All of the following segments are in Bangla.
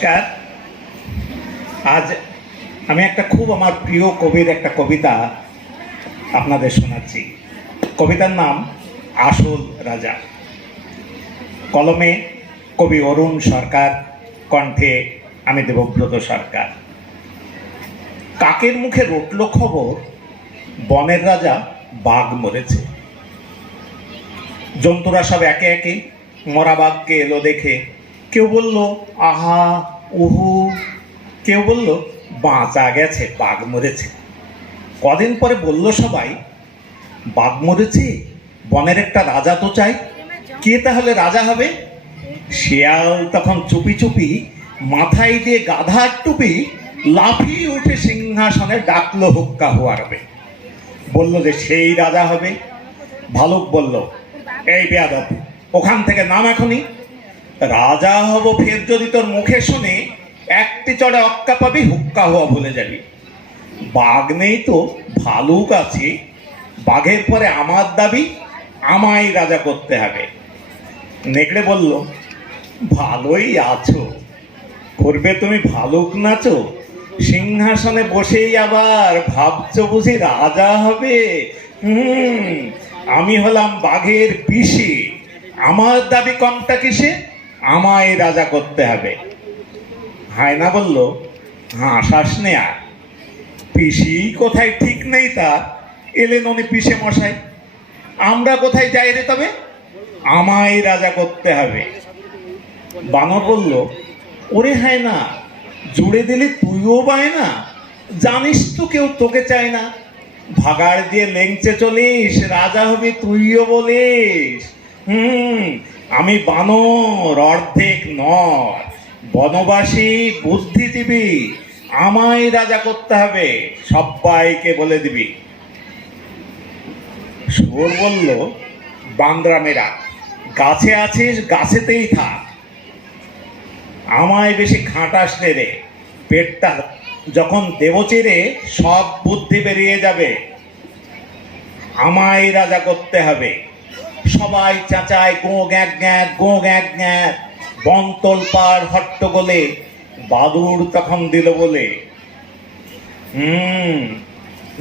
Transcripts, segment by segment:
নমস্কার। আজ আমি একটা খুব আমার প্রিয় কবির একটা কবিতা আপনাদের শোনাচ্ছি। কবিতার নাম আসল রাজা। কলমে কবি অরুণ সরকার, কণ্ঠে আমি দেবব্রত সরকার। কাকের মুখে রটল খবর, বনের রাজা বাঘ মরেছে। জন্তুরা সব একে একে মরা বাঘকে এলো দেখে। কেউ বলল আহা উহু, কেউ বলল বাঁচা গেছে, বাঘ মরেছে। কদিন পরে বলল সবাই, বাঘ মরেছে, বনের একটা রাজা তো চাই, কে তাহলে রাজা হবে? শিয়াল তখন চুপি চুপি মাথায় দিয়ে গাধার টুপি লাফিয়ে উঠে সিংহাসনে ডাকলো হুক্কা হুয়ারবে। বলল যে সেই রাজা হবে। ভালুক বলল, এই বেয়াদব, ওখান থেকে নাম এখনই। রাজা হব ফের যদি তোর মুখে শুনে, একটি চড়ে অক্কা পাবি, হুক্কা হওয়া ভুলে যাবি। বাঘ নেই তো ভালুক আছে, বাঘের পরে আমার দাবি, আমায় রাজা করতে হবে। নেকড়ে বলল, ভালোই আছো, করবে তুমি ভালুক নাচো, সিংহাসনে বসেই আবার ভাবছো বুঝি রাজা হবে। আমি হলাম বাঘের পিসি, আমার দাবি কমটা কিসে, আমায় রাজা করতে হবে। হায়না বলল, হাসাস নে আর, পিসি কোথায় ঠিক নেই তার, এলেন উনি পিসে মশাই, আমরা কোথায় যাই রে তবে, আমায় রাজা করতে হবে। বানর বলল, ওরে হায়না, জুড়ে দিলে তুইও পায় না, জানিস তো কেউ তোকে চায় না, ভাগাড় দিয়ে লেংচে চলিস, রাজা হবি তুইও বলিস। আমি বানর অর্ধেক নর, বনবাসী বুদ্ধিজীবী, আমায় রাজা করতে হবে, সবাইকে বলে দিবি। শুয়োর বলল, বান্দরামেরা, গাছে আছিস গাছেতেই থাক, আমায় বেশি খাটাস নে রে, পেটটা যখন দেব চিরে সব বুদ্ধি বেরিয়ে যাবে, আমায় রাজা করতে হবে। সবাই চাচায় গো গ্যাক গ্যাক, গো গ্যাক গ্যাক, বন তোলপাড় হট্টগোলে, বাদুড় তখন দিল বলে।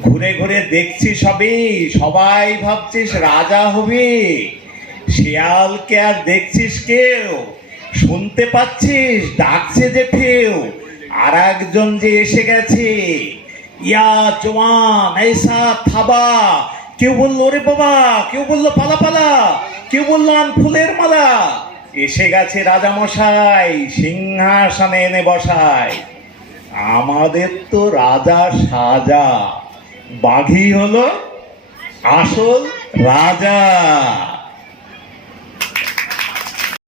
ঘুরে ঘুরে দেখছি সবই, সবাই ভাবছিস রাজা হবে, শিয়ালকে আর দেখছিস কেউ, শুনতে পাচ্ছিস ডাকছে যে ফেউ, আর একজন যে এসে গেছে, ইয়া জওয়ান এইসা থাবা। কেউ বললো ওরে বাবা, কেউ বললো পালা পালা, কেউ বললো আন ফুলের মালা, এসে গেছে রাজা মশাই, সিংহাসনে এনে বসায়। আমাদের তো রাজা সাজা, বাঘই হলো আসল রাজা।